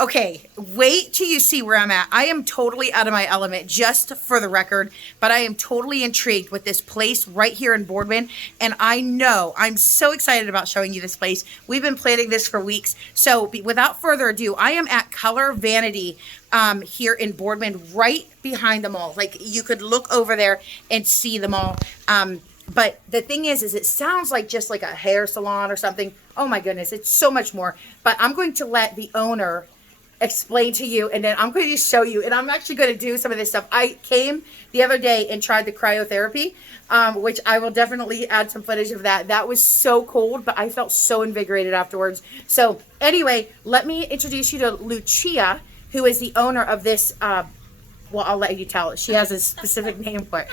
Okay, wait till you see where I'm at. I am totally out of my element, just for the record, but I am totally intrigued with this place right here in Boardman, and I know I'm so excited about showing you this place. We've been planning this for weeks, so without further ado, I am at Color Vanity here in Boardman, right behind the mall. Like, you could look over there and see the mall. But the thing is it sounds like just like a hair salon or something. Oh my goodness, it's so much more. But I'm going to let the owner explain to you, and then I'm going to show you, and I'm actually going to do some of this stuff. I came the other day and tried the cryotherapy, which I will definitely add some footage of that. That was so cold, but I felt so invigorated afterwards. So anyway, let me introduce you to Lucia, who is the owner of this well, I'll let you tell it. She has a specific name for it.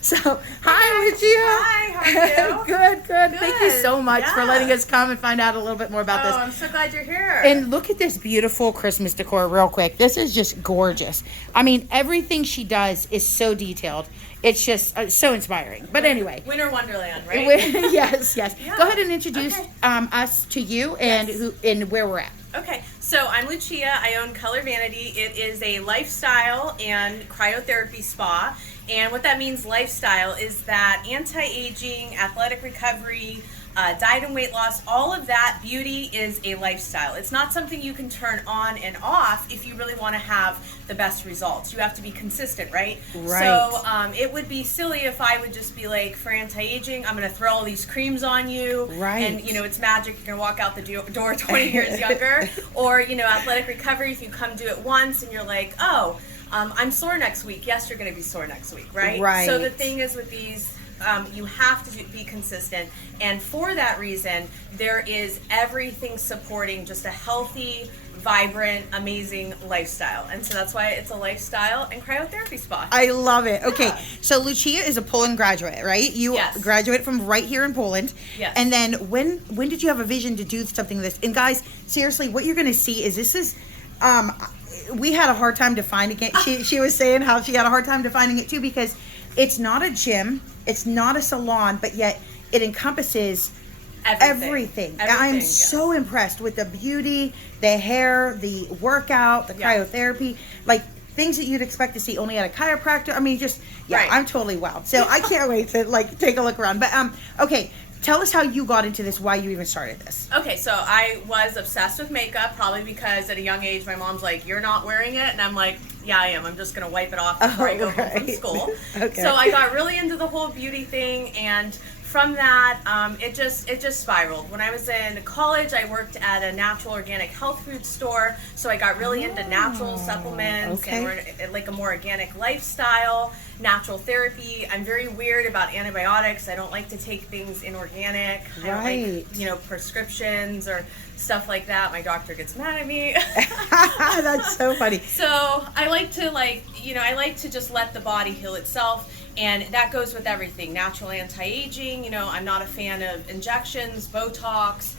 So, hi, Lucia. Hi, how are you? Good. Thank you so much for letting us come and find out a little bit more about this. Oh, I'm so glad you're here. And look at this beautiful Christmas decor real quick. This is just gorgeous. I mean, everything she does is so detailed. It's just so inspiring. But anyway. Winter Wonderland, right? Yes. Yeah. Go ahead and introduce us to you and who and where we're at. Okay, so I'm Lucia. I own Color Vanity. It is a lifestyle and cryotherapy spa. And what that means, lifestyle, is that anti-aging, athletic recovery, diet and weight loss, all of that beauty is a lifestyle. It's not something you can turn on and off if you really want to have the best results. You have to be consistent, right? Right. So it would be silly if I would just be like, for anti-aging, I'm going to throw all these creams on you. Right. And, you know, it's magic. You're going to walk out the door 20 years younger. Or, you know, athletic recovery, if you come do it once and you're like, oh, I'm sore next week. Yes, you're going to be sore next week, right? Right. So the thing is with these, you have to be consistent, and for that reason, there is everything supporting just a healthy, vibrant, amazing lifestyle. And so that's why it's a lifestyle and cryotherapy spa. I love it. Okay, Yeah. so Lucia is a Poland graduate, right? You graduated from right here in Poland. Yes. And then when did you have a vision to do something like this? And guys, seriously, what you're going to see is we had a hard time defining it. She was saying how she had a hard time defining it too, because it's not a gym, it's not a salon, but yet it encompasses everything. I'm so impressed with the beauty, the hair, the workout, the cryotherapy, like things that you'd expect to see only at a chiropractor. I mean, just I'm totally wowed. So I can't wait to like take a look around. But okay, tell us how you got into this, why you even started this. Okay, so I was obsessed with makeup, probably because at a young age my mom's like, you're not wearing it, and I'm like, yeah, I am. I'm just going to wipe it off before I go home from school. Okay. So I got really into the whole beauty thing, and from that, it just spiraled. When I was in college, I worked at a natural organic health food store, so I got really into natural supplements and like a more organic lifestyle, natural therapy. I'm very weird about antibiotics. I don't like to take things inorganic. I don't like, prescriptions or stuff like that. My doctor gets mad at me. That's so funny. So I like to just let the body heal itself. And that goes with everything. Natural anti-aging, I'm not a fan of injections, Botox,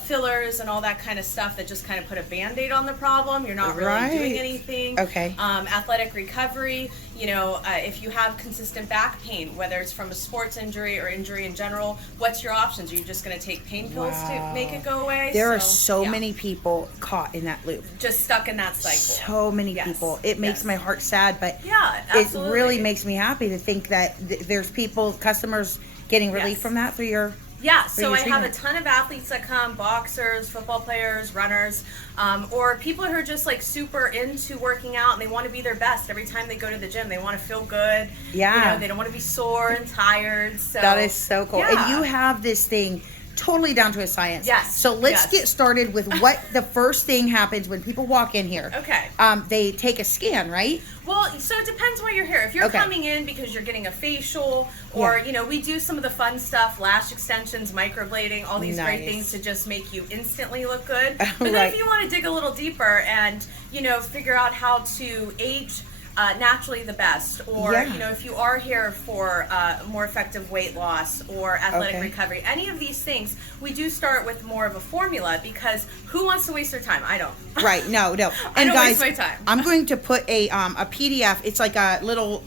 fillers and all that kind of stuff that just kind of put a Band-Aid on the problem. You're not really doing anything. Okay. Athletic recovery, if you have consistent back pain, whether it's from a sports injury or injury in general, what's your options? Are you just going to take pain pills to make it go away? There are so many people caught in that loop. Just stuck in that cycle. So many people. It makes my heart sad, but it really makes me happy to think that there's customers getting relief from that through your... Yeah, so I have a ton of athletes that come, boxers, football players, runners, or people who are just like super into working out and they want to be their best every time they go to the gym. They want to feel good. Yeah. They don't want to be sore and tired. So that is so cool. Yeah. And you have this thing totally down to a science. Yes. So let's get started with what the first thing happens when people walk in here. Okay. They take a scan, right? Well, so it depends why you're here. If you're coming in because you're getting a facial or, we do some of the fun stuff, lash extensions, microblading, all these great things to just make you instantly look good. But then if you want to dig a little deeper and, figure out how to age naturally the best, or if you are here for more effective weight loss or athletic recovery, any of these things, we do start with more of a formula, because who wants to waste their time? I don't. Right. No. And I don't waste my time. I'm going to put a PDF. It's like a little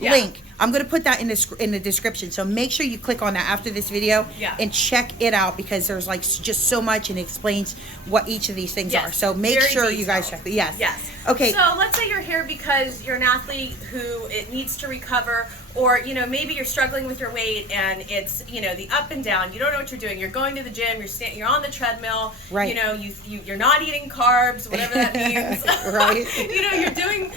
link. I'm going to put that in the description. So make sure you click on that after this video and check it out, because there's like just so much, and it explains what each of these things are. So make sure you guys check it. Yes. Okay. So let's say you're here because you're an athlete who it needs to recover, or maybe you're struggling with your weight and it's the up and down. You don't know what you're doing. You're going to the gym. You're on the treadmill. Right. You're not eating carbs, whatever that means. Right. You're doing.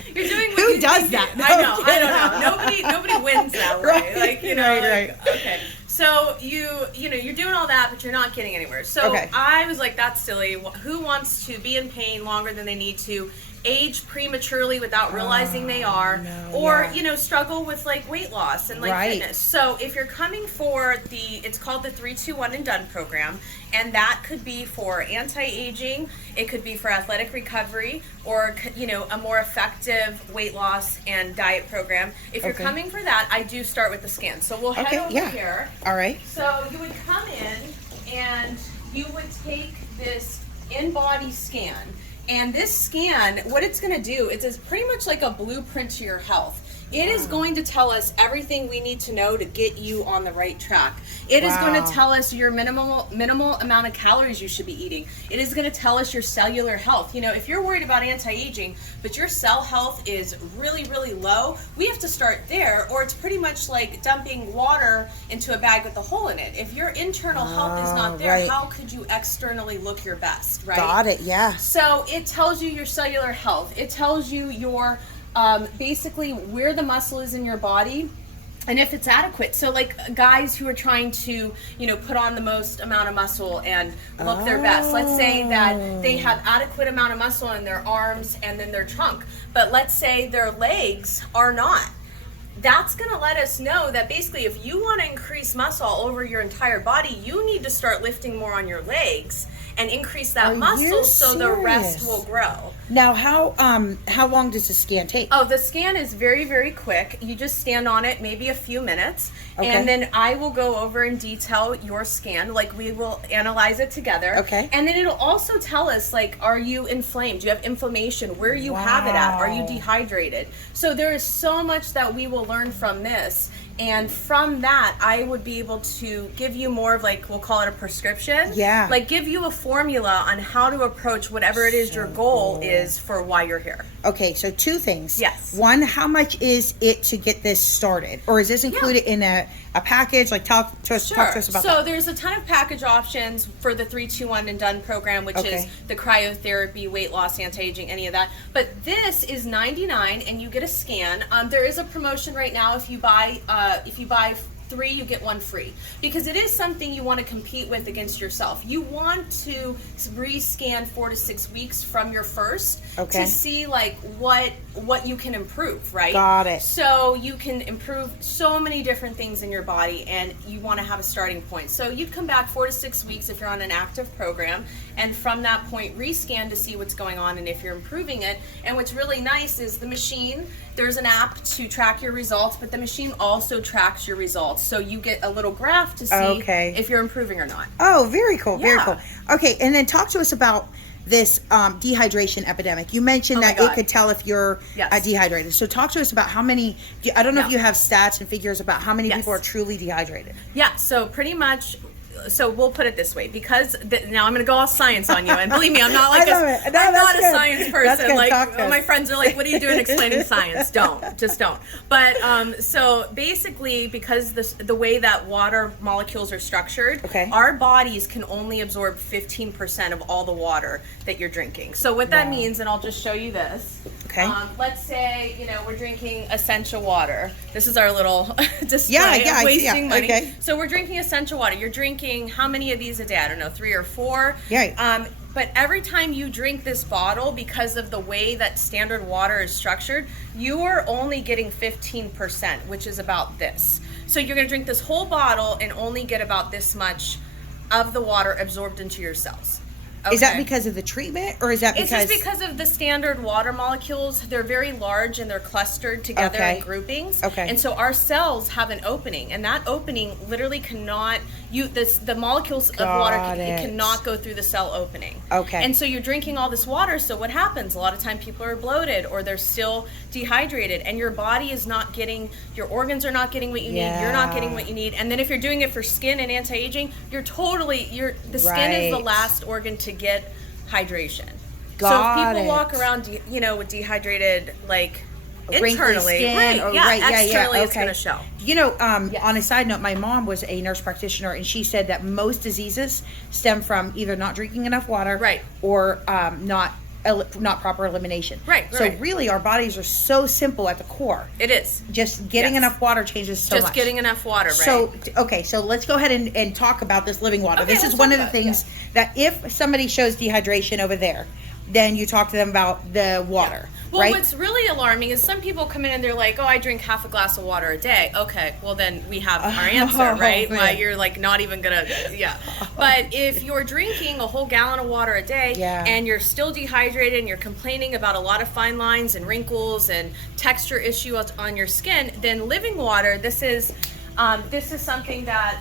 Who does that? I don't know. Nobody wins that way. Right. Right. Okay. So you're doing all that, but you're not getting anywhere. So I was like, that's silly. Who wants to be in pain longer than they need to, age prematurely without realizing they are, or struggle with like weight loss and like fitness? So if you're coming for it's called the 3-2-1 and done program, and that could be for anti-aging, it could be for athletic recovery, or a more effective weight loss and diet program. If you're coming for that, I do start with the scan. So we'll head over here. All right. So you would come in and you would take this in-body scan. And this scan, what it's going to do, it's pretty much like a blueprint to your health. It is going to tell us everything we need to know to get you on the right track. It is going to tell us your minimal amount of calories you should be eating. It is going to tell us your cellular health. If you're worried about anti-aging, but your cell health is really, really low, we have to start there, or it's pretty much like dumping water into a bag with a hole in it. If your internal health is not there, how could you externally look your best, right? Got it, yeah. So it tells you your cellular health. It tells you your basically where the muscle is in your body and if it's adequate. So like guys who are trying to put on the most amount of muscle and look their best, let's say that they have adequate amount of muscle in their arms and then their trunk, but let's say their legs are not. That's going to let us know that basically if you want to increase muscle all over your entire body, you need to start lifting more on your legs and increase that muscle so the rest will grow. Now, how long does the scan take? Oh, the scan is very, very quick. You just stand on it maybe a few minutes, and then I will go over in detail your scan. Like, we will analyze it together. Okay. And then it'll also tell us, like, are you inflamed? Do you have inflammation? Where you have it at? Are you dehydrated? So there is so much that we will learn from this. And from that, I would be able to give you more of like, we'll call it a prescription. Yeah. Like give you a formula on how to approach whatever it is your goal is for why you're here. Okay, so two things. Yes. One, how much is it to get this started? Or is this included in a package? Like talk to us about that. So there's a ton of package options for the 3-2-1 and done program, which is the cryotherapy, weight loss, anti-aging, any of that. But this is $99 and you get a scan. There is a promotion right now if you buy 3, you get 1 free, because it is something you want to compete with against yourself. You want to rescan 4 to 6 weeks from your first to see like what you can improve, right? Got it. So you can improve so many different things in your body, and you want to have a starting point. So you'd come back 4 to 6 weeks if you're on an active program, and from that point rescan to see what's going on and if you're improving it. And what's really nice is the machine, there's an app to track your results, but the machine also tracks your results. So you get a little graph to see if you're improving or not. Oh, very cool. Very cool. Okay, and then talk to us about this dehydration epidemic. You mentioned that it could tell if you're dehydrated. So talk to us about how many, I don't know if you have stats and figures about how many people are truly dehydrated. Yeah, so pretty much, so we'll put it this way, because now I'm going to go all science on you, and believe me, I'm not like I'm not a science person. Like my friends are like, "What are you doing explaining science?" Just don't. But so basically, because the way that water molecules are structured, our bodies can only absorb 15% of all the water that you're drinking. So what that means, and I'll just show you this. Let's say we're drinking essential water. This is our little display of wasting money. So we're drinking essential water. You're drinking how many of these a day? I don't know, 3 or 4. But every time you drink this bottle, because of the way that standard water is structured, you are only getting 15%, which is about this. So you're going to drink this whole bottle and only get about this much of the water absorbed into your cells. Okay. Is that because of the treatment, or is that because... It's just because of the standard water molecules. They're very large and they're clustered together in groupings. Okay. And so our cells have an opening, and that opening literally cannot... the molecules of water cannot go through the cell opening. Okay. And so you're drinking all this water, so what happens? A lot of time people are bloated or they're still dehydrated, and your body is not getting... Your organs are not getting what you need. You're not getting what you need. And then if you're doing it for skin and anti-aging, the skin is the last organ to get hydration. So if people walk around, with dehydrated, like, internally, skin, externally it's going to show. On a side note, my mom was a nurse practitioner, and she said that most diseases stem from either not drinking enough water, or not proper elimination. So really, our bodies are so simple at the core. It is. Just getting enough water changes so much. Just getting enough water, right? So let's go ahead and talk about this living water. This is one of the things that if somebody shows dehydration over there, then you talk to them about the water. Well, what's really alarming is some people come in and they're like, oh, I drink half a glass of water a day. Okay, well then we have our answer, right? Why you're like not even gonna, But if you're drinking a whole gallon of water a day and you're still dehydrated and you're complaining about a lot of fine lines and wrinkles and texture issues on your skin, then living water, this is something that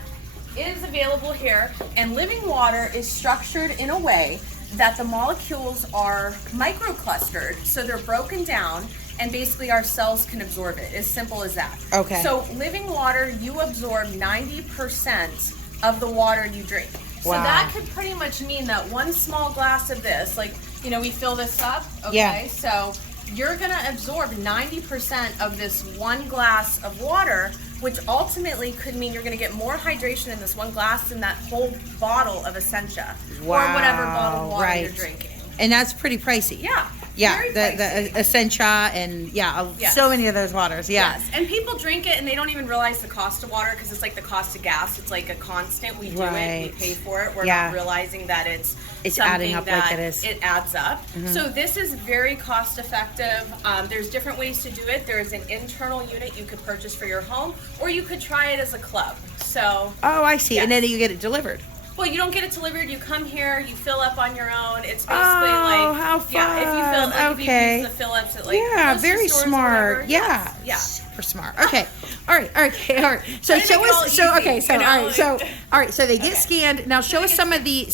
is available here. And living water is structured in a way that the molecules are microclustered, so they're broken down, and basically our cells can absorb it. As simple as that. Okay. So living water, you absorb 90% of the water you drink. So that could pretty much mean that one small glass of this, like, we fill this up, okay? So you're gonna absorb 90% of this one glass of water, which ultimately could mean you're going to get more hydration in this one glass than that whole bottle of Essentia or whatever bottled water you're drinking. And that's pretty pricey. Yeah, the Essentia and so many of those waters. Yes, and people drink it and they don't even realize the cost of water because it's like the cost of gas. It's like a constant. We do it, we pay for it. We're not realizing that it's adding up that like it is. It adds up. So this is very cost effective. There's different ways to do it. There's an internal unit you could purchase for your home, or you could try it as a club. So I see. And then you get it delivered. Well, you don't get it delivered. You come here, you fill up on your own. It's basically how fun. If you fill, if you use the fill-ups at very smart. Super smart. Okay, all right. So show us. So all right. So they get scanned. Now show us some of the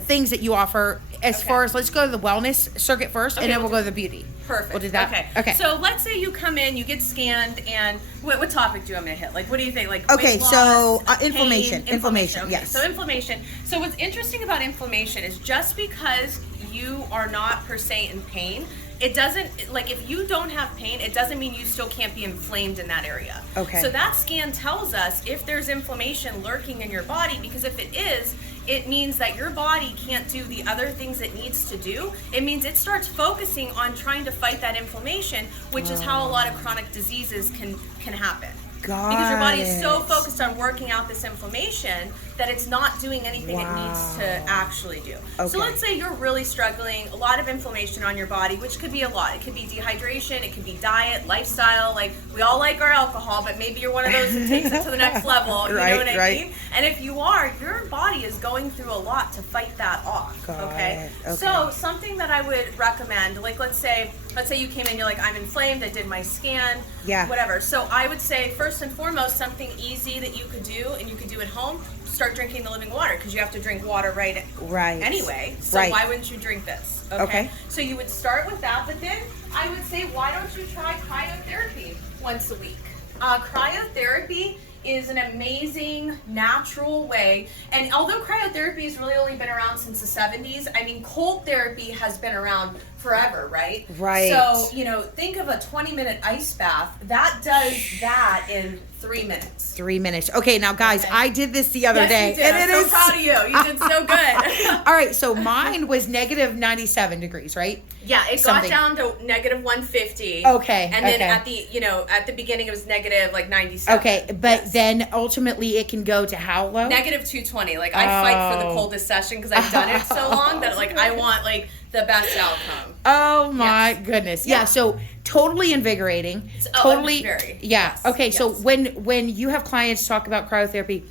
things that you offer as far as, let's go to the wellness circuit first, and then we'll go to the beauty. Perfect. We'll do that. Okay. So let's say you come in, you get scanned, and what topic do you want me to hit? Like, what do you think? Like, weight loss, so inflammation. Okay. Yes. So inflammation. So what's interesting about inflammation is just because you are not per se in pain, it doesn't, like, if you don't have pain, it doesn't mean you still can't be inflamed in that area. Okay. So that scan tells us if there's inflammation lurking in your body, because if it is, it means that your body can't do the other things it needs to do. It means it starts focusing on trying to fight that inflammation, which is how a lot of chronic diseases can happen. Because your body is so focused on working out this inflammation that it's not doing anything it needs to actually do. So let's say you're really struggling, a lot of inflammation on your body, which could be a lot. It could be dehydration, it could be diet, lifestyle. Like, we all like our alcohol, but maybe you're one of those that takes it to the next level. You know what I mean? And if you are, your body is going through a lot to fight that off. Okay. So something that I would recommend, like, let's say you came in, you're like, I'm inflamed, I did my scan, whatever. So I would say, first and foremost, something easy that you could do, and you could do at home, start drinking the living water, because you have to drink water right anyway. So why wouldn't you drink this? Okay. So you would start with that, but then I would say, why don't you try cryotherapy once a week? Cryotherapy is an amazing natural way, and although cryotherapy has really only been around since the 70s, I mean, cold therapy has been around forever, right? So, think of a 20-minute ice bath. That does that in 3 minutes. 3 minutes. Okay, now guys, I did this the other day. You did. And I'm so proud of you. You did so good. All right, so mine was negative 97 degrees, right? Yeah, it got down to negative 150. Okay. And then at the beginning it was negative like 97. Okay, but then ultimately it can go to how low? Negative 220. Like, I fight for the coldest session because I've done it so long that, like, I want, like, the best outcome. Oh my goodness. Yeah, so totally invigorating. Totally. Very. Yeah. Okay, so when you have clients talk about cryotherapy,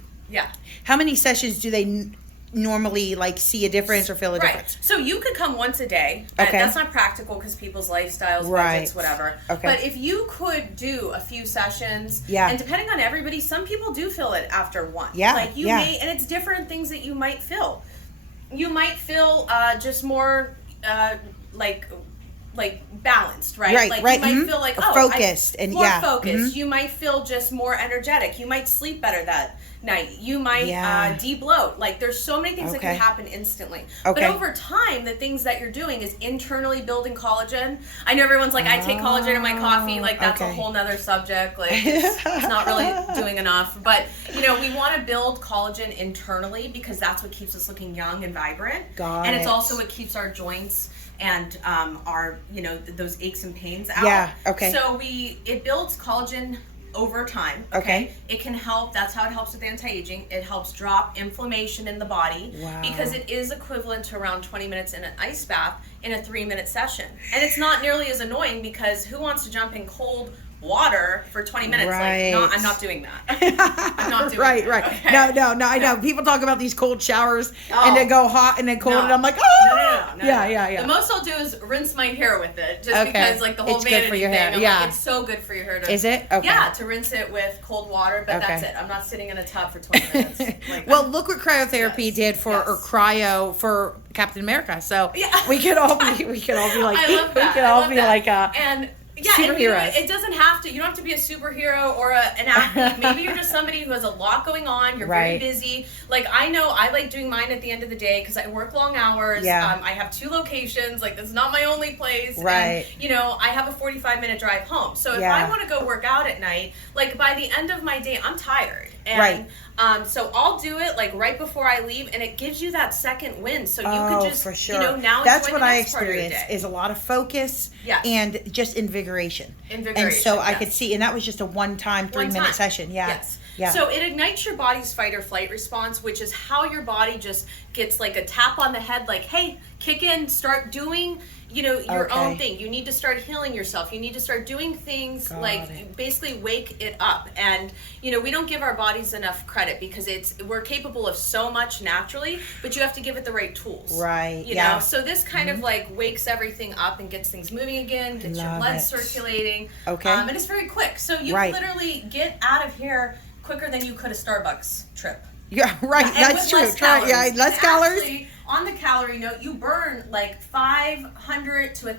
how many sessions do they normally like see a difference or feel a difference? So you could come once a day. Okay. That's not practical because people's lifestyles, budgets, whatever. Okay. But if you could do a few sessions, Yeah. and depending on everybody, some people do feel it after one. Yeah. Like you may, and it's different things that you might feel. You might feel just more like balanced, right? Like you might feel like focused and more focused. You might feel just more energetic. You might sleep better that night. You might de-bloat. Like there's so many things that can happen instantly. But over time, the things that you're doing is internally building collagen. I know everyone's like, I take collagen in my coffee. Like that's a whole nother subject. Like it's not really doing enough. But you know, we want to build collagen internally because that's what keeps us looking young and vibrant. And it's also what keeps our joints and our, you know, those aches and pains out. Yeah, okay. So it builds collagen over time. Okay. It can help. That's how it helps with anti-aging. It helps drop inflammation in the body. Wow. Because it is equivalent to around 20 minutes in an ice bath in a 3-minute session. And it's not nearly as annoying because who wants to jump in cold water for 20 minutes? Right. Like, no, I'm not doing that. I'm not doing right, that. right. Okay? No, I know. People talk about these cold showers and they go hot and then cold and I'm like, No. Yeah. The most I'll do is rinse my hair with it just because like the whole it's vanity good for your thing. hair. I'm Yeah. like, it's so good for your hair to, is it? Okay. Yeah, to rinse it with cold water, but that's it. I'm not sitting in a tub for 20 minutes. Like, well, look what cryotherapy did for or cryo for Captain America. So we could all be like I love that. we could all be like and and you know, superheroes. it doesn't have to. You don't have to be a superhero or an athlete. Maybe you're just somebody who has a lot going on. You're very busy. Like I know, I like doing mine at the end of the day because I work long hours. Yeah. I have 2 locations. Like this is not my only place. Right. And, you know, I have a 45-minute drive home. So if I want to go work out at night, like by the end of my day, I'm tired. And, so I'll do it like right before I leave, and it gives you that second win. So you could just, for sure. you know, now that's enjoy what the I next part of your experienced day. is a lot of focus and just invigoration. And so I could see, and that was just a one-time 3-minute session. Yeah. Yes. Yeah. So it ignites your body's fight or flight response, which is how your body just gets like a tap on the head, like, hey, kick in, start doing, you know, your own thing. You need to start healing yourself. You need to start doing things basically wake it up. And, you know, we don't give our bodies enough credit because we're capable of so much naturally, but you have to give it the right tools. Right. You know, so this kind of like wakes everything up and gets things moving again, gets your blood circulating. Okay. And it's very quick. So you literally get out of here quicker than you could a Starbucks trip. Yeah, right. That's true. Less calories. Actually, on the calorie note, you burn like 500 to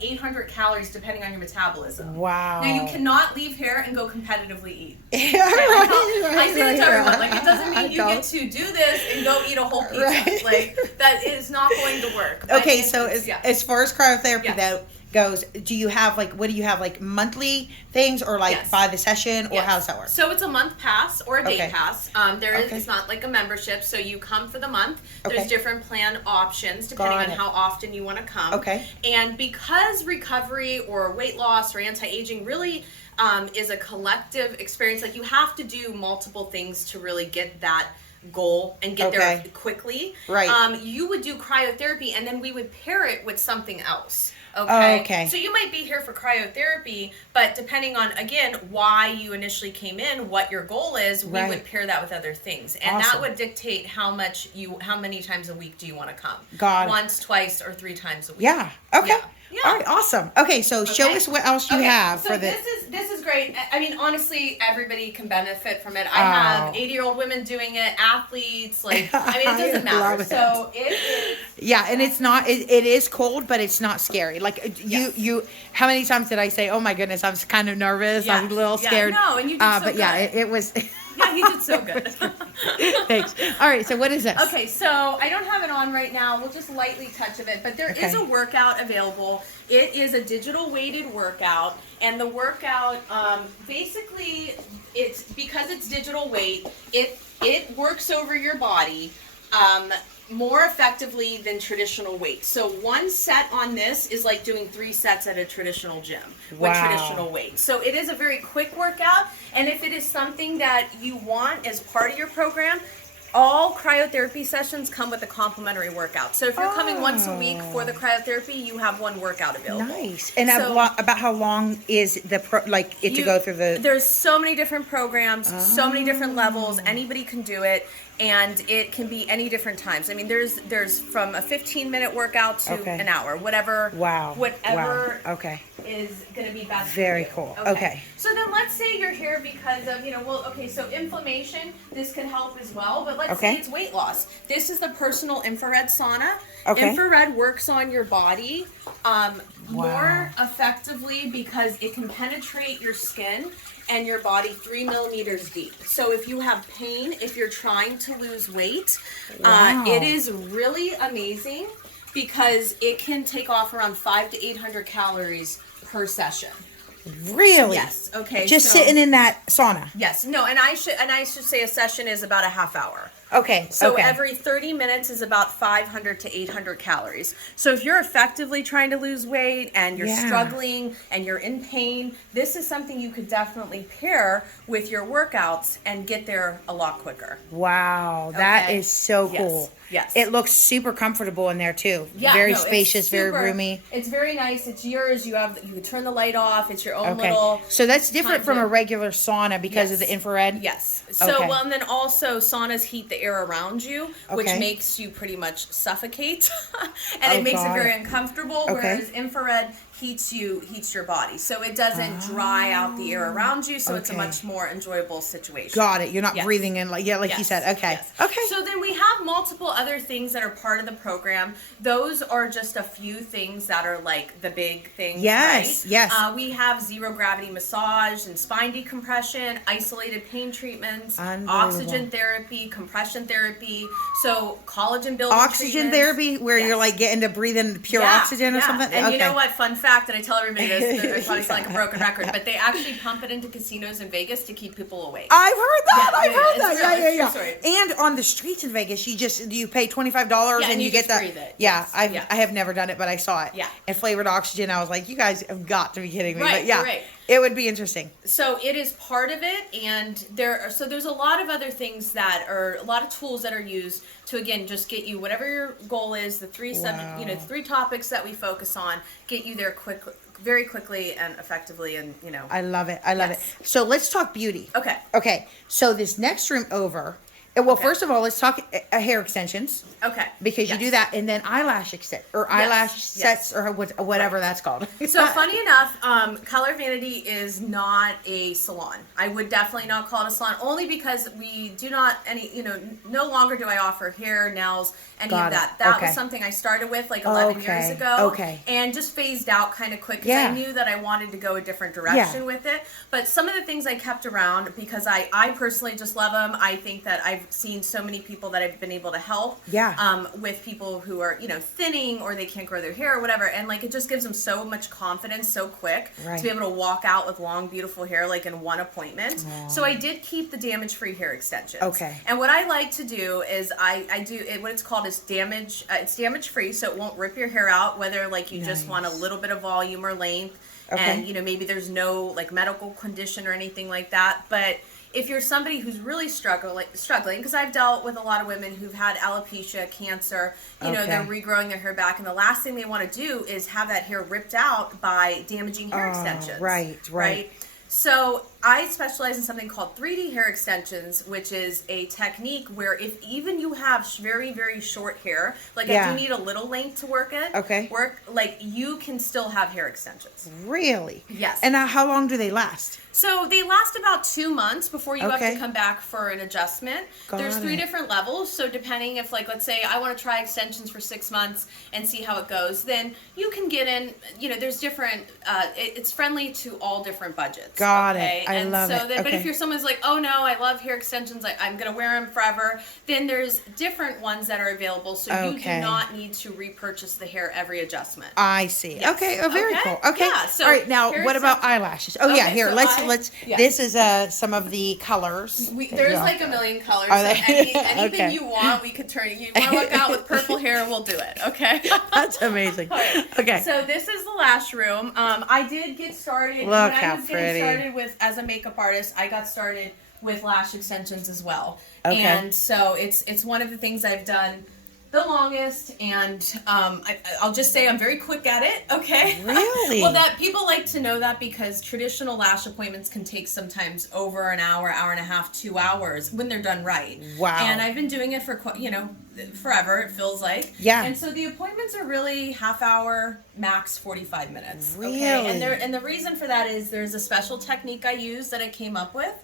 800 calories depending on your metabolism. Wow. Now you cannot leave here and go competitively eat. Yeah, I say it to everyone. Like it doesn't mean you get to do this and go eat a whole pizza. Like that is not going to work. Okay, so as far as cryotherapy though goes, do you have what do you have, like monthly things or like by the session or how does that work? So it's a month pass or a day pass. It's not like a membership, so you come for the month. There's different plan options depending on how often you want to come. Okay. And because recovery or weight loss or anti-aging really is a collective experience, like you have to do multiple things to really get that goal and get there quickly. Right. You would do cryotherapy and then we would pair it with something else. Okay. So you might be here for cryotherapy, but depending on, again, why you initially came in, what your goal is, we would pair that with other things. And that would dictate how many times a week do you want to come. Once, twice, or 3 times a week. Yeah. Okay. Yeah. All right. Awesome. Okay. So show us what else you have for this. This is great. I mean, honestly, everybody can benefit from it. I have 80-year-old women doing it, athletes. Like, I mean, it doesn't matter. So it is. Yeah, and it's not. It is cold, but it's not scary. Like you. How many times did I say, "Oh my goodness, I was kind of nervous. I was a little scared." No, and you did so but good. yeah, it was. Yeah, he did so good. Thanks. All right, so what is this? Okay, so I don't have it on right now. We'll just lightly touch of it, but there is a workout available. It is a digital weighted workout, and the workout basically it's because it's digital weight. It works over your body. More effectively than traditional weights. So one set on this is like doing 3 sets at a traditional gym with traditional weights. So it is a very quick workout, and if it is something that you want as part of your program, all cryotherapy sessions come with a complimentary workout. So if you're coming once a week for the cryotherapy, you have one workout available. Nice. And about how long is the to go through the? There's so many different programs, so many different levels. Anybody can do it. and it can be any different times. I mean, there's from a 15-minute workout to an hour, whatever. Whatever. Okay. Is going to be best. Very for you. cool. Okay. So then let's say you're here because of, so inflammation, this can help as well, but let's say it's weight loss. This is the personal infrared sauna. Infrared works on your body more effectively because it can penetrate your skin and your body 3 millimeters deep. So if you have pain, if you're trying to lose weight, it is really amazing because it can take off around 500 to 800 calories per session. Really? Yes. Okay. Just sitting in that sauna. Yes. No. And I should say a session is about a half hour. Okay. So every 30 minutes is about 500 to 800 calories. So if you're effectively trying to lose weight and you're struggling and you're in pain, this is something you could definitely pair with your workouts and get there a lot quicker. Wow. That is so cool. Yes. It looks super comfortable in there too. Yeah, very spacious, very roomy. It's very nice. It's yours. You can turn the light off. It's your own little. So that's different from a regular sauna because of the infrared. Yes. So and then also saunas heat the air around you, which makes you pretty much suffocate, and it makes it very uncomfortable. Whereas infrared heats your body, so it doesn't dry out the air around you. So it's a much more enjoyable situation. Got it. You're not breathing in like you said. Okay. Okay. So then we have multiple other things that are part of the program. Those are just a few things that are like the big things. Yes. Right? Yes. We have zero gravity massage and spine decompression, isolated pain treatments, oxygen therapy, compression therapy. So collagen building. Oxygen therapy, where you're like getting to breathe in pure oxygen or something. And you know what? Fun fact, and I tell everybody this, I probably sound like a broken record, but they actually pump it into casinos in Vegas to keep people awake. I've heard that. I've heard that. Yeah. And on the streets in Vegas, you pay $25 and you get that. Yeah, I have never done it, but I saw it. Yeah. And flavored oxygen, I was like, you guys have got to be kidding me. Right, but yeah, right. It would be interesting. So it is part of it, and there's a lot of other things that are a lot of tools that are used to again just get you whatever your goal is. The three three topics that we focus on, get you there very quickly and effectively, and I love it. I love it. So let's talk beauty. Okay. Okay. So this next room over. Well, first of all, let's talk hair extensions. Okay. Because you do that, and then eyelash eyelash sets, or whatever that's called. So funny enough, Color Vanity is not a salon. I would definitely not call it a salon, only because we do not no longer do I offer hair, nails, any of that. That was something I started with like 11 years ago. Okay. And just phased out kind of quick because I knew that I wanted to go a different direction with it. But some of the things I kept around because I personally just love them. I think that I've seen so many people that I've been able to help with people who are thinning or they can't grow their hair or whatever, and like it just gives them so much confidence so quick to be able to walk out with long beautiful hair like in one appointment. So I did keep the damage-free hair extensions. And what I like to do is I do it, what it's called is it's damage-free, so it won't rip your hair out, whether like you just want a little bit of volume or length, and maybe there's no like medical condition or anything like that. But if you're somebody who's really struggling, because I've dealt with a lot of women who've had alopecia, cancer, they're regrowing their hair back, and the last thing they want to do is have that hair ripped out by damaging hair extensions. Right. So I specialize in something called 3D hair extensions, which is a technique where if even you have very, very short hair, like I do need a little length to work, like you can still have hair extensions. Really? Yes. And how long do they last? So they last about 2 months before you have to come back for an adjustment. There's 3 different levels. So depending if like, let's say I want to try extensions for 6 months and see how it goes, then you can get in, there's different, it's friendly to all different budgets. Got it. I love it. But if you're someone's like, oh no, I love hair extensions, I'm going to wear them forever, then there's different ones that are available. So you do not need to repurchase the hair every adjustment. I see. Yes. Okay. Oh, very cool. Okay. Yeah, so all right. Now, what about eyelashes? Oh yeah. Here, let's. This is some of the colors. There's like a million colors. So anything you want, we could turn. You want to look out with purple hair, we'll do it. Okay. That's amazing. Okay. So this is the lash room. I did get started. Look how pretty. Getting started as a makeup artist, I got started with lash extensions as well. And so it's one of the things I've done the longest, and I'll just say I'm very quick at it, okay? Really? Well, that people like to know that because traditional lash appointments can take sometimes over an hour, hour and a half, 2 hours when they're done right. Wow. And I've been doing it for, forever, it feels like. Yeah. And so the appointments are really half hour, max 45 minutes. Really? Okay? And the reason for that is there's a special technique I use that I came up with,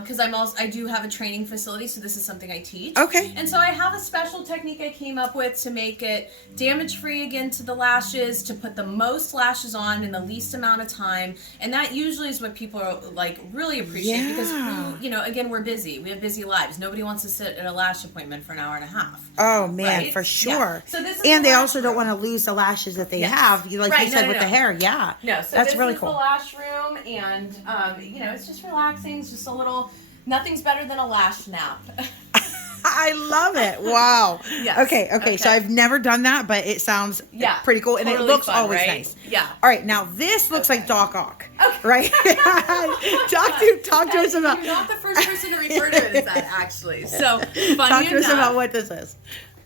because I do have a training facility, so this is something I teach. Okay. And so I have a special technique I came up with to make it damage free again to the lashes, to put the most lashes on in the least amount of time, and that usually is what people are like really appreciate because again, we're busy. We have busy lives. Nobody wants to sit at a lash appointment for an hour and a half. Oh man, right? for sure. Yeah. So this is and the they lash also don't room. want to lose the lashes that they Yes. have. You Right, said no, with the hair. Yeah. No, so that's this really is cool. the lash room, and it's just relaxing. It's just a little. Nothing's better than a lash nap. I love it. Wow. Yes. Okay. So I've never done that, but it sounds pretty cool, and totally it looks fun, always right? nice. Yeah. All right, now this looks like Doc Ock, right? talk to us about. You're not the first person to refer to it as that, actually. So funny Talk to us enough. about what this is.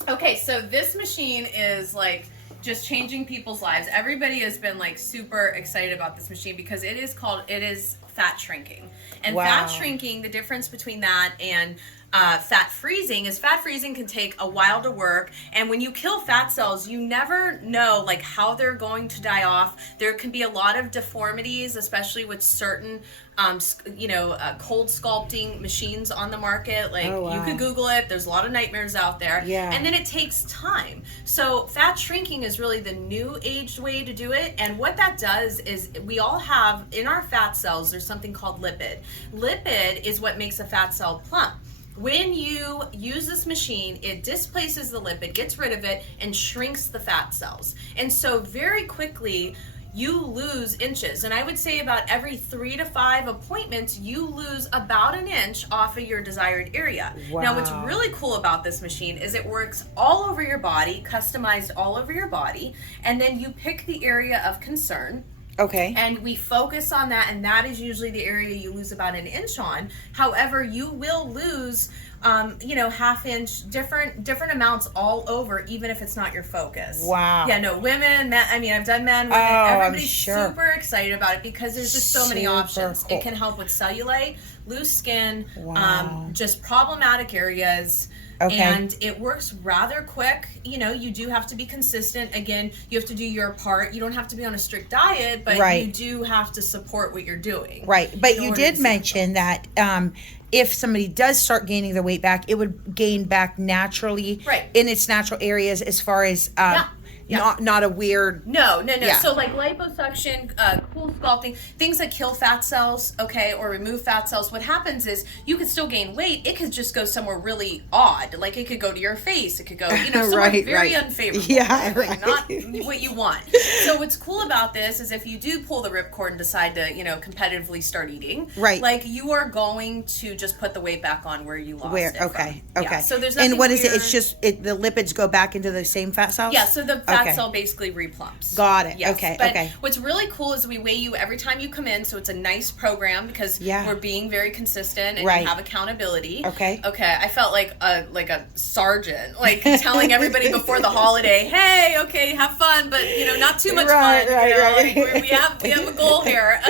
Okay, so this machine is like just changing people's lives. Everybody has been like super excited about this machine because it is fat shrinking. And fat shrinking, the difference between that and fat freezing is fat freezing can take a while to work, and when you kill fat cells, you never know like how they're going to die off. There can be a lot of deformities, especially with certain cold sculpting machines on the market. Like you could Google it. There's a lot of nightmares out there. Yeah. And then it takes time. So fat shrinking is really the new age way to do it. And what that does is we all have in our fat cells, there's something called lipid. Lipid is what makes a fat cell plump. When you use this machine, it displaces the lipid, gets rid of it, and shrinks the fat cells. And so very quickly, you lose inches. And I would say about every 3 to 5 appointments, you lose about an inch off of your desired area. Wow. Now, what's really cool about this machine is it works all over your body, customized all over your body, and then you pick the area of concern. Okay. And we focus on that, and that is usually the area you lose about an inch on. However, you will lose, half inch, different amounts all over, even if it's not your focus. Wow. Yeah, no, women, men, I've done men, women, everybody's super excited about it because there's just so many options. Cool. It can help with cellulite, loose skin, Wow. just problematic areas. Okay. And it works rather quick. You do have to be consistent. Again, you have to do your part. You don't have to be on a strict diet, but you do have to support what you're doing. Right. But you did mention that if somebody does start gaining their weight back, it would gain back naturally in its natural areas as far as not a weird... No. Yeah. So like liposuction, cool sculpting, things that kill fat cells, or remove fat cells, what happens is you could still gain weight. It could just go somewhere really odd. Like it could go to your face. It could go, somewhere very unfavorable. Yeah, like not what you want. So what's cool about this is if you do pull the ripcord and decide to, competitively start eating, like you are going to just put the weight back on where you lost it from. Okay. Yeah. So there's nothing and what is weird. it? It's just the lipids go back into the same fat cells? Yeah, so the fat cell basically replumps. Got it. Yes. Okay. But okay. what's really cool is we weigh you every time you come in, so it's a nice program because we're being very consistent and you have accountability. Okay. I felt like a sergeant, like telling everybody before the holiday, hey, have fun, but not too much fun. Like, we have a goal here.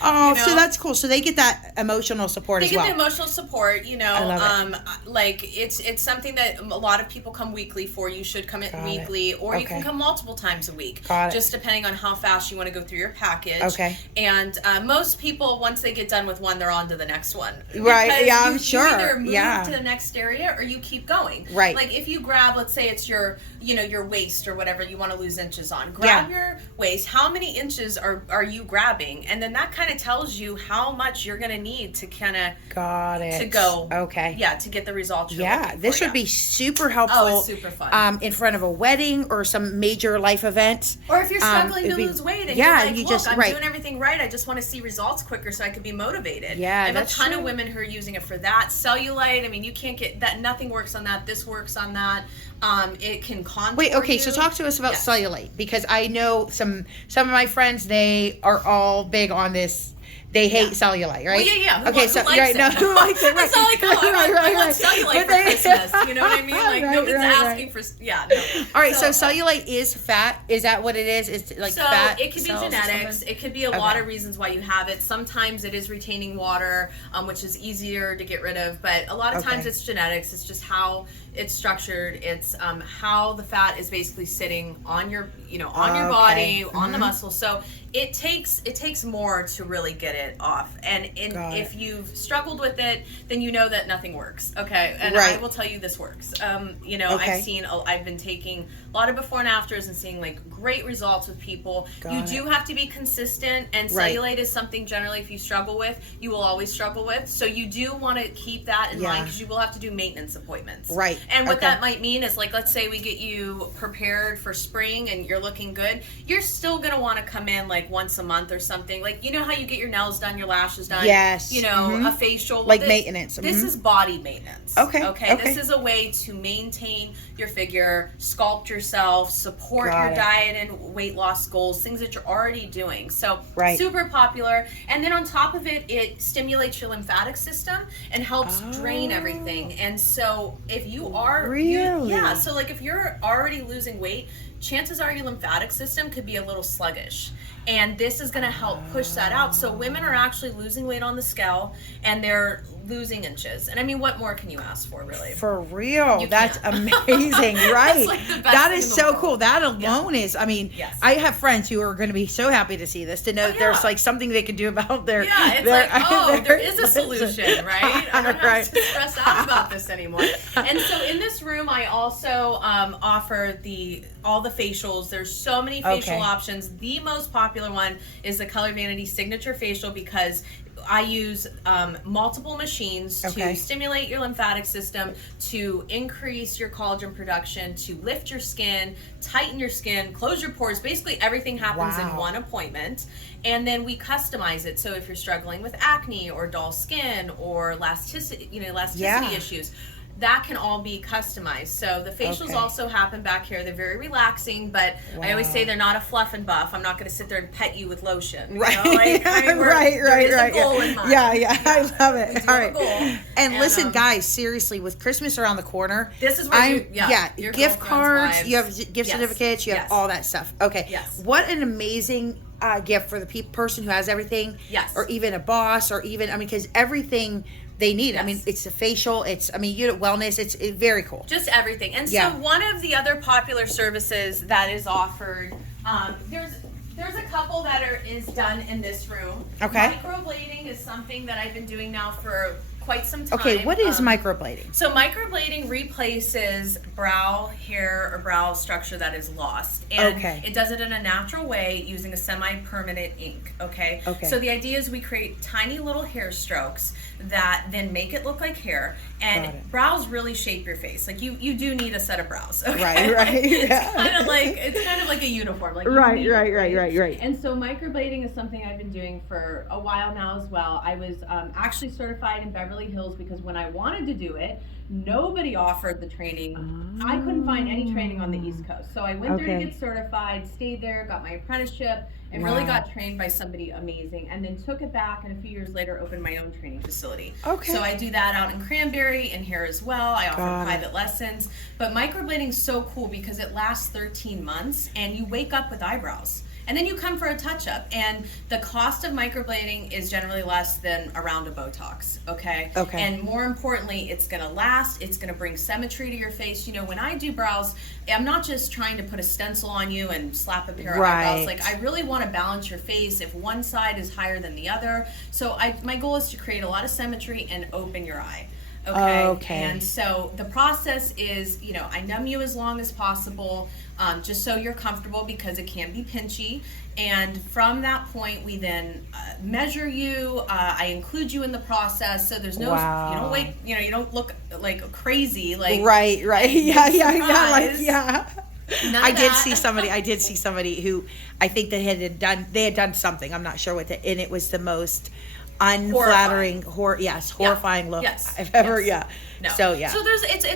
So that's cool. So they get that emotional support as well. They get the emotional support. I love it. Like it's something that a lot of people come weekly for. You should come in weekly. Or you can come multiple times a week. Just depending on how fast you want to go through your package. Okay. And most people, once they get done with one, they're on to the next one. Right. Yeah, I'm sure. You either move to the next area or you keep going. Right. Like if you grab, let's say it's your waist or whatever you want to lose inches on. Grab your waist. How many inches are you grabbing? And then that kind of tells you how much you're going to need to kind of to go. Okay. Yeah, to get the results you're looking for. This would be super helpful. Oh, it's super fun. In front of a wedding or some major life event. Or if you're struggling to lose weight and you're like, look, I'm doing everything right. I just want to see results quicker so I could be motivated. Yeah, I have a ton of women who are using it for that. Cellulite, you can't get that. Nothing works on that. This works on that. It can contour you. So talk to us about cellulite, because I know some of my friends, they are all big on this they hate cellulite, right? Well, yeah. Who likes it? Who likes it? Right. That's all I want cellulite for Christmas. You know what I mean? Like nobody's asking for. Yeah. No. All right. So cellulite is fat. Is that what it is? Is like fat? So it could be genetics. It could be a lot of reasons why you have it. Sometimes it is retaining water, which is easier to get rid of. But a lot of times it's genetics. It's just how it's structured. It's how the fat is basically sitting on your, on your body, on the muscle. So it takes more to really get it off. And if you've struggled with it, then you know that nothing works. Okay. And I will tell you this works. I've been taking a lot of before and afters and seeing like great results with people. You do have to be consistent, and cellulite is something generally if you struggle with, you will always struggle with. So you do want to keep that in mind, because you will have to do maintenance appointments. Right. And what that might mean is, like, let's say we get you prepared for spring and you're looking good, you're still going to want to come in like once a month or something. Like, you know how you get your nails done, your lashes done? Yes. A facial. Like maintenance. This is body maintenance. Okay. This is a way to maintain your figure, sculpt yourself, support your diet and weight loss goals, things that you're already doing. So super popular. And then on top of it, it stimulates your lymphatic system and helps drain everything. And so if you are so like if you're already losing weight, chances are your lymphatic system could be a little sluggish, and this is going to help push that out. So women are actually losing weight on the scale, and they're losing inches. And I mean, what more can you ask for, really? For real. That's amazing. Right. Like the best that thing is in the so world. Cool. That alone is, I mean, I have friends who are going to be so happy to see this, to know that there's like something they can do about their. Yeah, it's there is a solution, right? I don't have to stress out about this anymore. And so in this room, I also offer all the facials. There's so many facial options. The most popular one is the Color Vanity Signature Facial, because I use multiple machines to stimulate your lymphatic system, to increase your collagen production, to lift your skin, tighten your skin, close your pores. Basically, everything happens in one appointment. And then we customize it. So if you're struggling with acne or dull skin or elasticity issues, that can all be customized. So the facials also happen back here. They're very relaxing, but I always say they're not a fluff and buff. I'm not going to sit there and pet you with lotion. Right. There is a goal in mind. Yeah. I love it. All right. And listen, guys, seriously, with Christmas around the corner, this is where your gift cards, you have gift certificates, you have all that stuff. Okay. Yes. What an amazing gift for the person who has everything. Yes. Or even a boss, or even, because everything they need. I mean, it's a facial, wellness, it's very cool. Just everything. And so one of the other popular services that is offered, there's a couple that is done in this room. Okay. Microblading is something that I've been doing now for quite some time. Okay, what is microblading? So microblading replaces brow hair or brow structure that is lost. And it does it in a natural way using a semi-permanent ink, okay? So the idea is we create tiny little hair strokes that then make it look like hair. And brows really shape your face. Like you do need a set of brows, okay? Right. It's kind of like a uniform. Like right. And so microblading is something I've been doing for a while now as well. I was actually certified in Beverly Hills because when I wanted to do it, nobody offered the training. I couldn't find any training on the East Coast. So I went there to get certified, stayed there, got my apprenticeship, and really got trained by somebody amazing, and then took it back, and a few years later opened my own training facility. So I do that out in Cranberry and here as well. I offer private lessons. But microblading is so cool because it lasts 13 months, and you wake up with eyebrows. And then you come for a touch-up, and the cost of microblading is generally less than a round of Botox, okay? And more importantly, it's gonna last, it's gonna bring symmetry to your face. When I do brows, I'm not just trying to put a stencil on you and slap a pair of eyebrows. Like, I really wanna balance your face if one side is higher than the other. So my goal is to create a lot of symmetry and open your eye. And so the process is, I numb you as long as possible, just so you're comfortable, because it can be pinchy. And from that point, we then measure you. I include you in the process, so there's no, you don't wait, you don't look like crazy, like right, I did see somebody who I think they had done something. I'm not sure what and it was the most unflattering, horrifying look I've ever, No. So yeah. So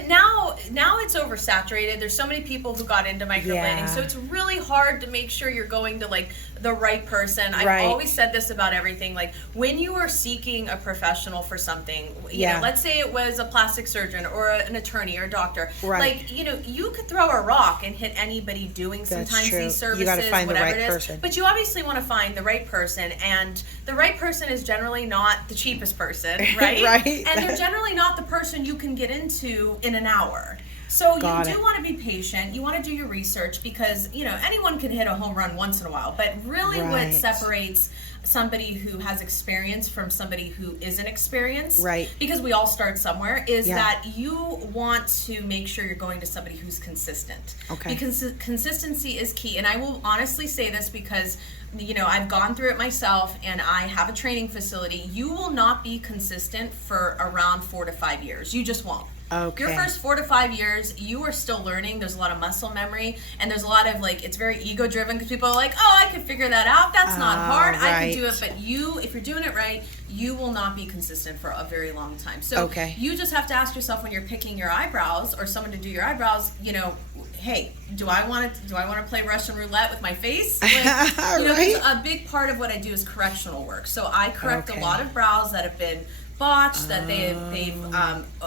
now it's oversaturated. There's so many people who got into microblading, so it's really hard to make sure you're going to like the right person. I've always said this about everything. Like when you are seeking a professional for something, you know, let's say it was a plastic surgeon or an attorney or a doctor. Like, you know, you could throw a rock and hit anybody doing sometimes these services, you gotta find whatever the right it is. person. But you obviously want to find the right person, and the right person is generally not the cheapest person, right? And they're generally not the person you can get into in an hour. So you do want to be patient. You want to do your research because, you know, anyone can hit a home run once in a while. But really what separates somebody who has experience from somebody who isn't experienced, because we all start somewhere, is that you want to make sure you're going to somebody who's consistent. Because consistency is key. And I will honestly say this because, you know, I've gone through it myself and I have a training facility. You will not be consistent for around 4 to 5 years. You just won't. Your first 4 to 5 years, you are still learning. There's a lot of muscle memory, and there's a lot of like, it's very ego driven because people are like, oh, I can figure that out. That's not hard. I can do it. But you, if you're doing it right, you will not be consistent for a very long time. So you just have to ask yourself when you're picking your eyebrows or someone to do your eyebrows, you know, hey, do I want to play Russian roulette with my face? Like, you know, 'cause a big part of what I do is correctional work. So I correct a lot of brows that have been botched, that they've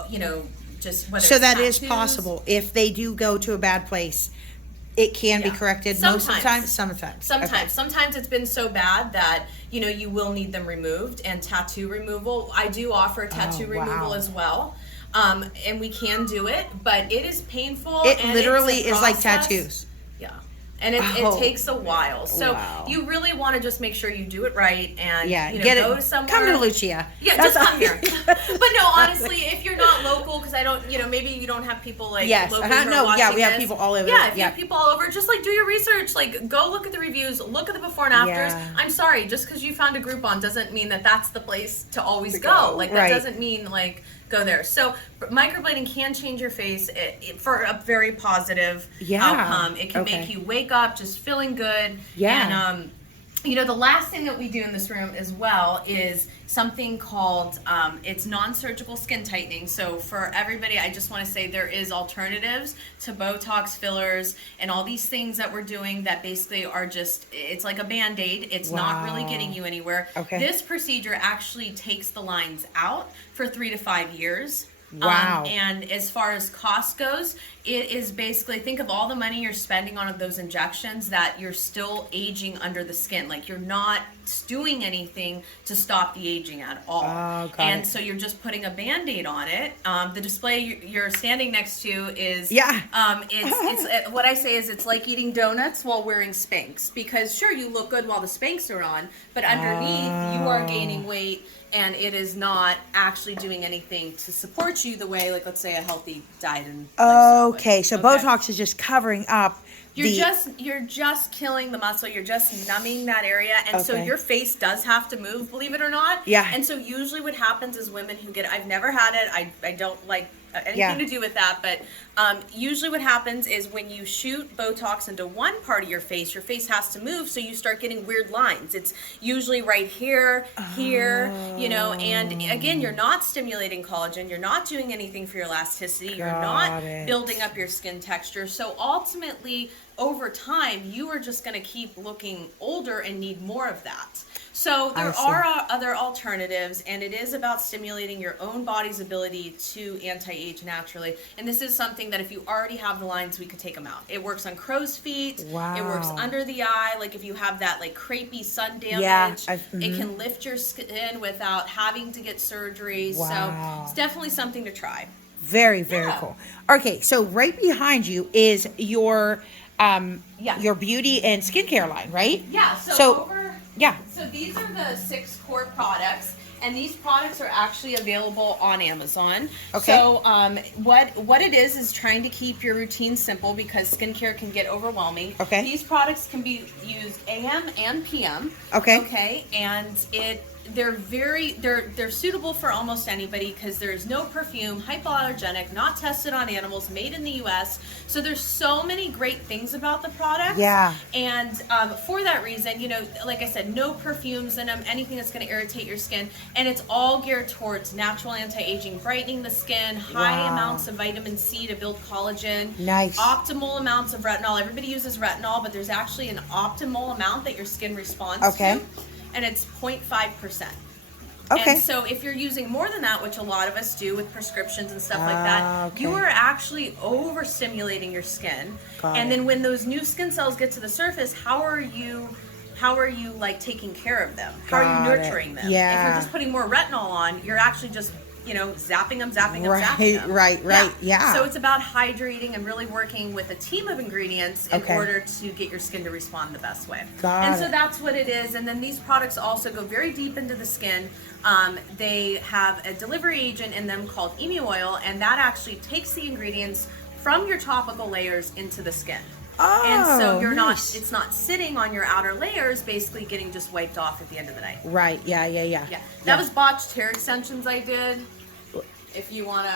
you know, just whether so it's that tattoos. is possible if they do go to a bad place. It can be corrected most of the time. Sometimes it's been so bad that, you know, you will need them removed. And tattoo removal, I do offer tattoo removal as well. And we can do it, but it is painful. It and literally it's a is like process. tattoos. Yeah. And it takes a while. So you really want to just make sure you do it right and you know, go to somewhere. Come to Lucia. Yeah, just come here. But no, honestly, if you're not local, because I don't, you know, maybe you don't have people like local who are watching we have this. people all over. Yeah, if you have people all over, just like do your research. Like go look at the reviews, look at the before and afters. I'm sorry, just because you found a Groupon doesn't mean that that's the place to always go. Like that doesn't mean like go there. So microblading can change your face for a very positive outcome. It can make you wake up just feeling good. And you know, the last thing that we do in this room as well is something called it's non-surgical skin tightening. So for everybody, I just want to say there is alternatives to Botox, fillers, and all these things that we're doing that basically are just, it's like a Band-Aid. It's not really getting you anywhere. This procedure actually takes the lines out for 3 to 5 years. And as far as cost goes, it is basically, think of all the money you're spending on those injections that you're still aging under the skin. Like you're not doing anything to stop the aging at all. And so you're just putting a Band-Aid on it. The display you're standing next to is, it's what I say is it's like eating donuts while wearing Spanx. Because sure, you look good while the Spanx are on, but underneath you are gaining weight. And it is not actually doing anything to support you the way, like, let's say, a healthy diet and lifestyle would. So Botox is just covering up. You're just killing the muscle. You're just numbing that area, and so your face does have to move, believe it or not. And so usually, what happens is women who get, I've never had it. I don't like anything to do with that, but usually what happens is when you shoot Botox into one part of your face has to move, so you start getting weird lines. It's usually right here, here, you know, and again, you're not stimulating collagen, you're not doing anything for your elasticity, you're not building up your skin texture, so ultimately, over time, you are just going to keep looking older and need more of that. So there are other alternatives, and it is about stimulating your own body's ability to anti-age naturally. And this is something that if you already have the lines, we could take them out. It works on crow's feet. It works under the eye. Like if you have that like crepey sun damage, it can lift your skin without having to get surgery. So it's definitely something to try. Very, very cool. Okay, so right behind you is your beauty and skincare line, right? Yeah. So these are the 6 core products, and these products are actually available on Amazon. So what it is trying to keep your routine simple because skincare can get overwhelming. These products can be used AM and PM. And they're suitable for almost anybody because there's no perfume, hypoallergenic, not tested on animals, made in the U.S. So there's so many great things about the product. Yeah. And for that reason, like I said, no perfumes in them, anything that's going to irritate your skin, and it's all geared towards natural anti-aging, brightening the skin, high amounts of vitamin C to build collagen, nice, optimal amounts of retinol. Everybody uses retinol, but there's actually an optimal amount that your skin responds to, and it's 0.5%. Okay. And so if you're using more than that, which a lot of us do with prescriptions and stuff like that, you are actually overstimulating your skin. And then when those new skin cells get to the surface, how are you like taking care of them? How are you nurturing them? Yeah. If you're just putting more retinol on, you're actually just zapping them, zapping them. Right. Yeah. So it's about hydrating and really working with a team of ingredients in order to get your skin to respond the best way. So that's what it is. And then these products also go very deep into the skin. They have a delivery agent in them called emu oil, and that actually takes the ingredients from your topical layers into the skin. And so you're it's not sitting on your outer layers, basically getting just wiped off at the end of the night. Right. Yeah. That was botched hair extensions I did. If you want to.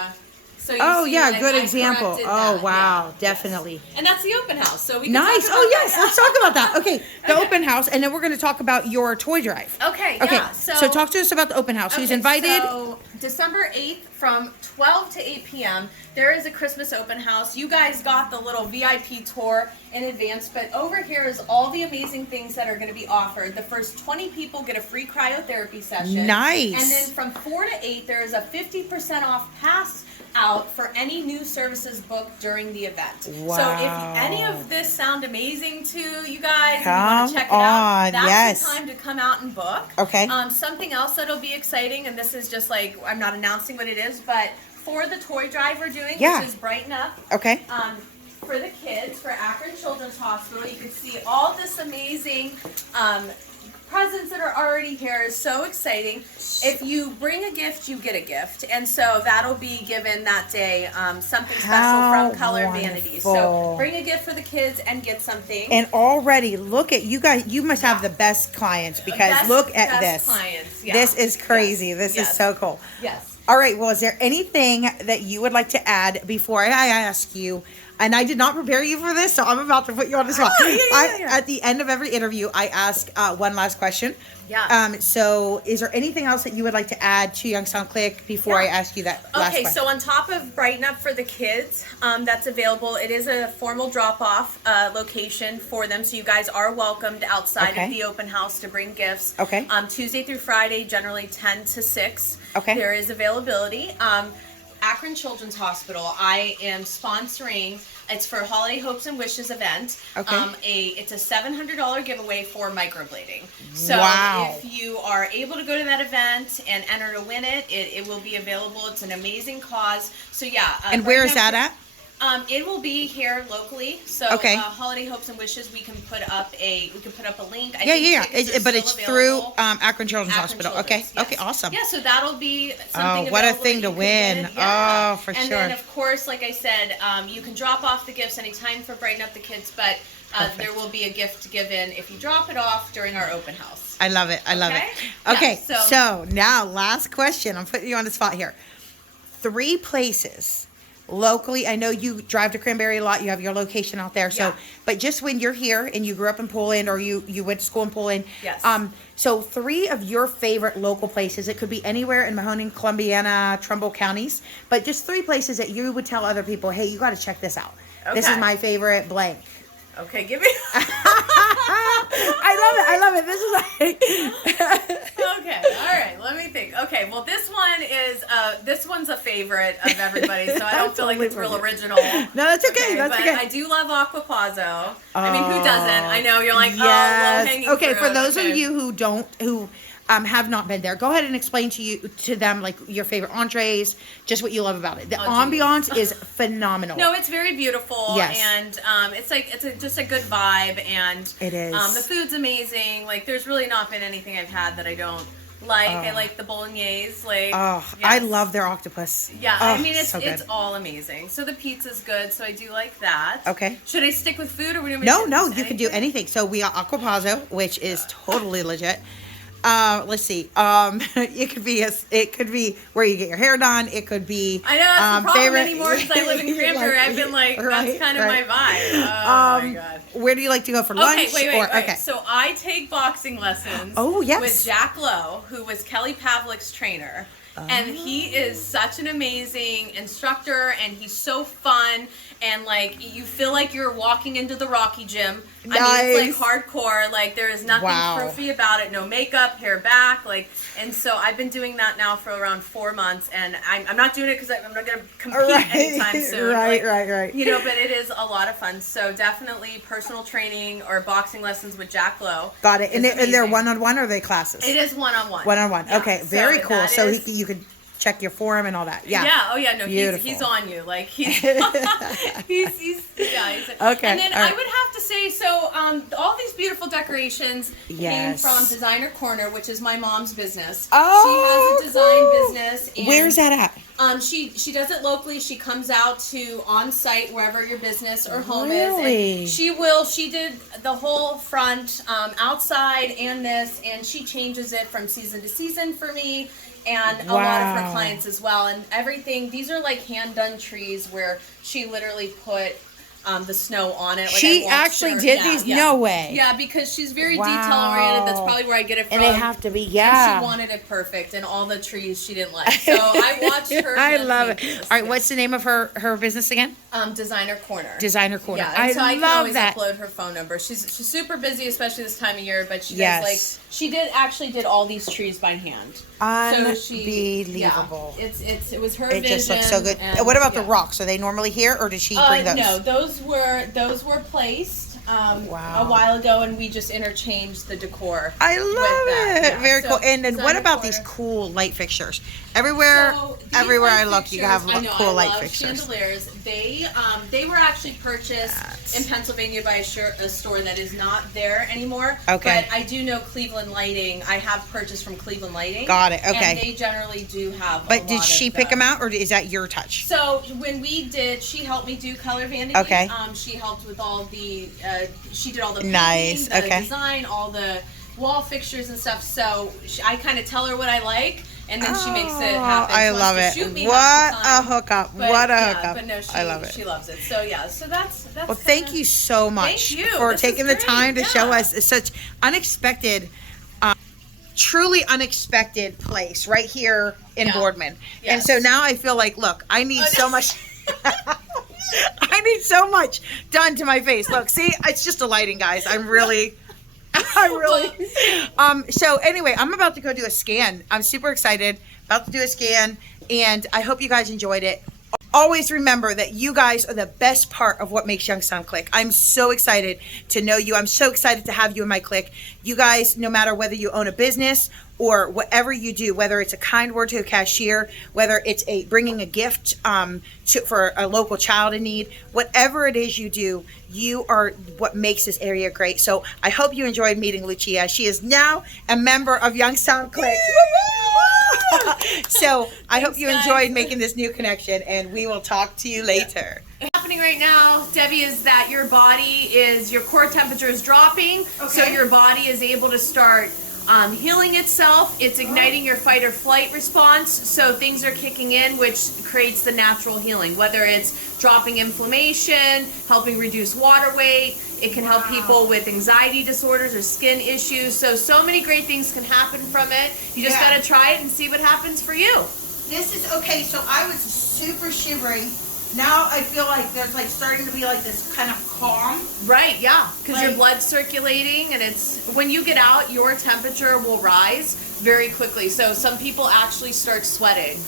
So you good example. Oh, wow. Definitely. Yes. And that's the open house. So we can nice. Talk about let's talk about that. Okay. The open house, and then we're going to talk about your toy drive. Okay. Yeah. So talk to us about the open house. Who's invited? So December 8th from 12 to 8 p.m. There is a Christmas open house. You guys got the little VIP tour in advance, but over here is all the amazing things that are going to be offered. The first 20 people get a free cryotherapy session. Nice. And then from 4 to 8, there is a 50% off pass out for any new services booked during the event. Wow. So if any of this sound amazing to you guys and you want to check it out, that's the time to come out and book. Okay. Something else that'll be exciting, and this is just like, I'm not announcing what it is, but for the toy drive we're doing, which is Brighten Up. Okay. For the kids, for Akron Children's Hospital, you can see all this amazing presents that are already here. Is so exciting. If you bring a gift, you get a gift, and so that'll be given that day. Something special from Color Vanity. So bring a gift for the kids and get something. And already look at you guys. You must have the best clients because look at this. Clients. Yeah. This is crazy. This is so cool. Yes. All right. Well, is there anything that you would like to add before I ask you? And I did not prepare you for this, so I'm about to put you on the spot. At the end of every interview, I ask one last question. Yeah. So is there anything else that you would like to add to Youngstown Click before I ask you that last question? Okay, so on top of Brighten Up for the kids, that's available. It is a formal drop-off location for them, so you guys are welcomed outside of the open house to bring gifts. Okay. Tuesday through Friday, generally 10 to 6. Okay. There is availability. Akron Children's Hospital, I am sponsoring. It's for Holiday Hopes and Wishes event. Okay. It's a $700 giveaway for microblading. So if you are able to go to that event and enter to win it, it will be available. It's an amazing cause. So and where is that at? It will be here locally. So Holiday Hopes and Wishes, we can put up a link. But it's through Akron Children's Hospital. Yes. Okay, awesome. Yeah, so that'll be something. Oh, what a thing to win! Oh, for sure. And then of course, like I said, you can drop off the gifts anytime for Brighten Up the Kids, but there will be a gift given if you drop it off during our open house. I love it. Okay, so now last question. I'm putting you on the spot here. 3 places. Locally, I know you drive to Cranberry a lot. You have your location out there. So, but just when you're here and you grew up in Poland or you went to school in Poland. Yes. So 3 of your favorite local places. It could be anywhere in Mahoning, Columbiana, Trumbull counties, but just 3 places that you would tell other people, hey, you got to check this out. Okay. This is my favorite blank. Okay, give me. I love it. This is like. Okay, all right. Let me think. Okay, well, this one's a favorite of everybody, so I don't feel like it's real original. No, that's okay. That's okay. I do love Aquapazzo. I mean, who doesn't? I know you're like, low hanging fruit. Okay, for those of you who have not been there, go ahead and explain to them like your favorite entrees, just what you love about it. The ambiance is phenomenal. No, it's very beautiful. Yes. And it's just a good vibe, and it is. The food's amazing. Like, there's really not been anything I've had that I don't like. I like the bolognese. I love their octopus. Yeah, I mean it's all amazing. So the pizza's good, so I do like that. Okay. Should I stick with food or we No, you can do anything. So we got Aquapazzo, which is totally legit. Let's see. It could be where you get your hair done. It could be. I know that's the problem anymore because I live in Cranberry. I've been like, that's kind of my vibe. Oh my god. Where do you like to go for lunch? Okay, wait. Okay. So I take boxing lessons. Oh, yes. With Jack Lowe, who was Kelly Pavlik's trainer. And he is such an amazing instructor, and he's so fun, and like you feel like you're walking into the Rocky gym. Nice. I mean, it's like hardcore. Like there is nothing proofy about it. No makeup, hair back. Like, and so I've been doing that now for around 4 months, and I'm not doing it because I'm not going to compete anytime soon. Right. You know, but it is a lot of fun. So definitely personal training or boxing lessons with Jack Lowe. Got it. And they're one-on-one, or are they classes? It is one-on-one. One-on-one. Yeah. Okay, very cool. So you could check your form and all that. Yeah. Yeah. Oh yeah. No, he's on you. Like he's okay. And then I would have to say, so all these beautiful decorations came from Designer Corner, which is my mom's business. Oh, she has a design business. And, where's that at? She does it locally. She comes out to on site wherever your business or home really? is. And she did the whole front, outside and this, and she changes it from season to season for me. And a lot of her clients as well. And everything, these are like hand-done trees where she literally put the snow on it. Like she actually did these? Yeah. No way. Yeah, because she's very detail-oriented. That's probably where I get it from. And they have to be, And she wanted it perfect. And all the trees she didn't like. So I watched her. I love it. All right, what's the name of her business again? Designer Corner. Designer Corner. Yeah, and so I can always upload her phone number. She's super busy, especially this time of year. But she does she did all these trees by hand. Unbelievable. So it was her vision. It just looks so good. And what about the rocks? Are they normally here, or does she bring those? No, those were placed a while ago, and we just interchanged the decor. I love it. Yeah. Very cool. And then what about these cool light fixtures? Everywhere I look, you have cool light fixtures. Chandeliers. They were actually purchased in Pennsylvania by a store that is not there anymore. Okay. But I do know Cleveland Lighting. I have purchased from Cleveland Lighting. Got it. Okay. And they generally do have. But did she pick them out, or is that your touch? So when we did, she helped me do Color Vanity. Okay. She helped with all the. She did all the painting, nice. the design, all the wall fixtures and stuff. So I kind of tell her what I like, and then she makes it happen. I love it. What a hookup! What a hookup! But no, I love it. She loves it. So yeah. So that's. Well, thank you so much for taking the time to show us such unexpected. Truly unexpected place right here in Boardman. Yes. And so now I feel like, look, I need so much. I need so much done to my face. Look, see, it's just a lighting, guys. So anyway, I'm about to go do a scan. I'm super excited, about to do a scan, and I hope you guys enjoyed it. Always remember that you guys are the best part of what makes Youngstown click. I'm so excited to know you. I'm so excited to have you in my clique. You guys, no matter whether you own a business or whatever you do, whether it's a kind word to a cashier, whether it's bringing a gift for a local child in need, whatever it is you do, you are what makes this area great. So I hope you enjoyed meeting Lucia. She is now a member of Youngstown clique. So I hope you enjoyed making this new connection, and we will talk to you later. Happening right now, Debbie, is that your core temperature is dropping, so your body is able to start healing itself. It's igniting your fight or flight response, so things are kicking in, which creates the natural healing, whether it's dropping inflammation, helping reduce water weight. It can help people with anxiety disorders or skin issues. So many great things can happen from it. You just got to try it and see what happens for you. This is okay. So I was super shivering. Now I feel like there's starting to be this kind of calm. Right, yeah, because your blood's circulating, and when you get out, your temperature will rise very quickly. So some people actually start sweating.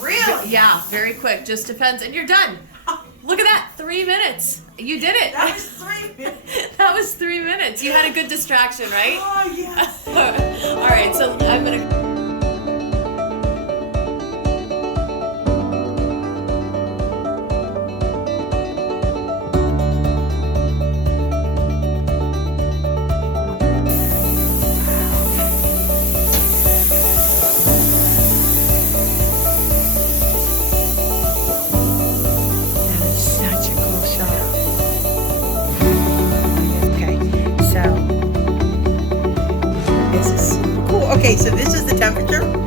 Really? Yeah, very quick. Just depends, and you're done. Look at that, 3 minutes. You did it. That was 3 minutes. That was 3 minutes. You had a good distraction, right? Oh, yes. All right, so I'm going to... Okay, so this is the temperature.